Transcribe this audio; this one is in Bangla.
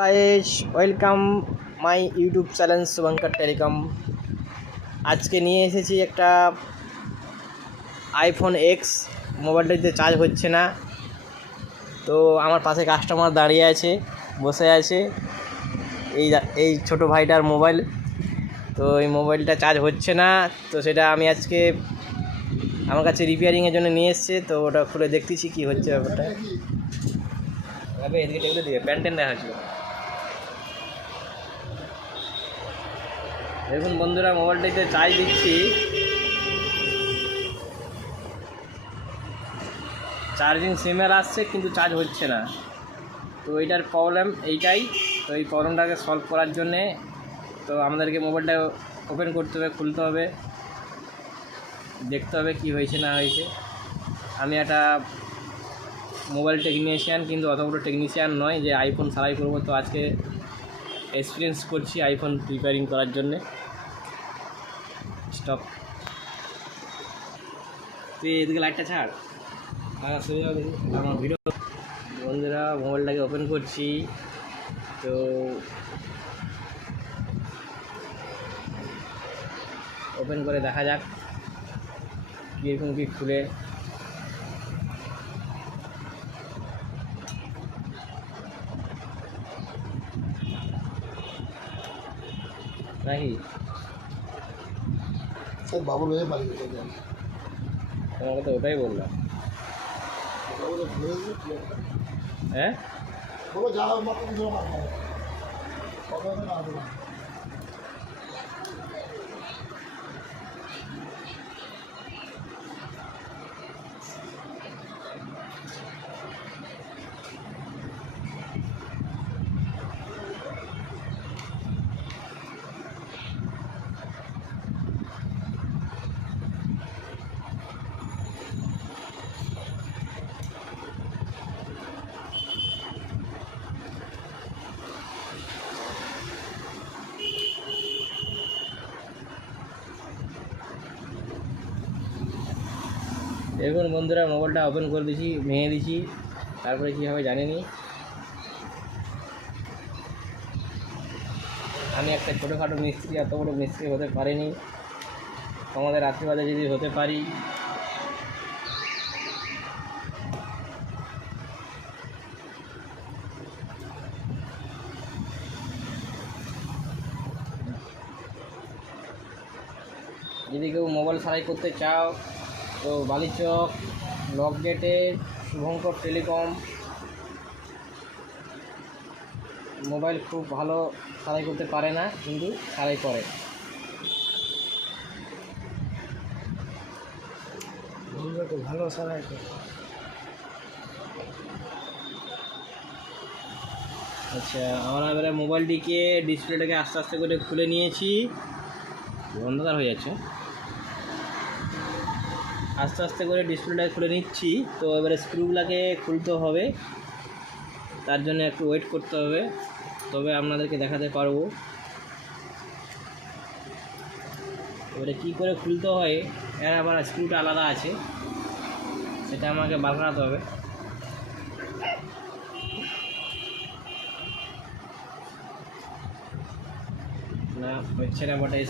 Guys welcome my YouTube channel Shubhankar telecom. আজকে নিয়ে এসেছি একটা আইফোন এক্স। মোবাইলটাতে চার্জ হচ্ছে না, তো আমার পাশে কাস্টমার দাঁড়িয়ে আছে, বসে আছে। এই ছোটো ভাইটার মোবাইল, তো এই মোবাইলটা চার্জ হচ্ছে না, তো সেটা আমি আজকে আমার কাছে রিপেয়ারিংয়ের জন্য নিয়ে এসছে। তো ওটা খুলে দেখতেছি কী হচ্ছে ব্যাপারটা। এদিকে টেবিলে দিকে প্যান্টেন দেখা ছিল। দেখুন বন্ধুরা, মোবাইলটাতে চার্জ দিচ্ছি, চার্জিং সিমের আসছে কিন্তু চার্জ হচ্ছে না। তো এইটার প্রবলেম এইটাই। তো এই প্রবলেমটাকে সলভ করার জন্যে তো আমাদেরকে মোবাইলটা ওপেন করতে হবে, খুলতে হবে, দেখতে হবে কি হয়েছে না হয়েছে। আমি একটা মোবাইল টেকনিশিয়ান, কিন্তু অত বড় টেকনিশিয়ান নয় যে আইফোন সারাই করবো। তো আজকে এক্সপিরিয়েন্স করছি আইফোন রিপেয়ারিং করার জন্যে। স্টপ, তুই এদিকে লাইটটা ছাড়, শুনে যাও দেখি আমার ভিডিও। বন্ধুরা, মোবাইলটাকে ওপেন করছি, তো ওপেন করে দেখা যাক কীরকম কী খুলে। নাকি বাবুল হয়ে পারি তোমাকে তো ওটাই বললাম। হ্যাঁ, দেখুন বন্ধুরা, মোবাইলটা ওপেন করে দিয়েছি, ভেঙে দিয়েছি, তারপরে কী হবে জানিনি। আমি একটা ছোটোখাটো মিস্ত্রি, এত বড়ো মিস্ত্রি হতে পারিনি। তোমাদের আশীর্বাদে যদি হতে পারি। যদি কেউ মোবাইল সারাই করতে চাও তো বালিচক লক গেটে শুভঙ্কর টেলিকম। মোবাইল খুব ভালো সারাই করতে পারে না, কিন্তু সারাই করে। ভালো সারাই করে। আচ্ছা, আমরা এবারে মোবাইলটিকে ডিসপ্লেটাকে আস্তে আস্তে করে খুলে নিয়েছি। অন্ধকার হয়ে যাচ্ছে, আস্তে আস্তে করে ডিসপ্লেটাকে খুলে নিচ্ছি। তো এবারে স্ক্রুগুলোকে খুলতে হবে, তার জন্য একটু ওয়েট করতে হবে, তবে আপনাদেরকে দেখাতে পারবো। এবারে কী করে খুলতে হয়, এর আবার স্ক্রুটা আলাদা আছে, সেটা আমাকে বার করাতে হবে। না হচ্ছে না বটে।